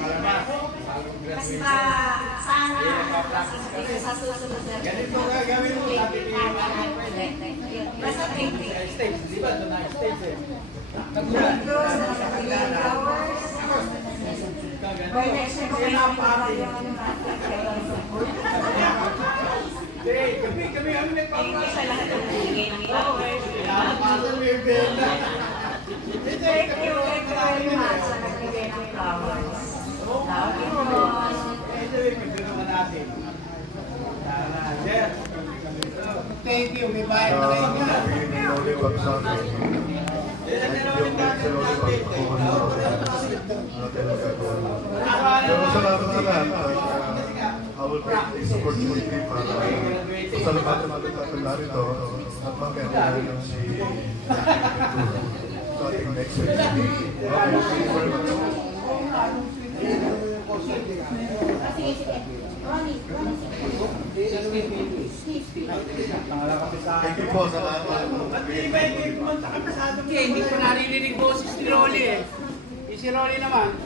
Basta sana sa susunod na Ganito gagawin mo natin basta stage, di ba? Doon na stage eh. by next year kung kailangan yung Kami ang thank you sa lahat ng bigay ng flowers. Thank you very much sa nagbigay ng flowers. Love you all. Thank you, may bayad na kayo nga. Pero salamat sa lahat. I will take this opportunity para pasalamatan natin narito at magkakaroon ng si sa ating next week. Thank you very much. Thank you po sa lahat. Hindi ko naririnig boses ni Rolly eh. Si Rolly naman.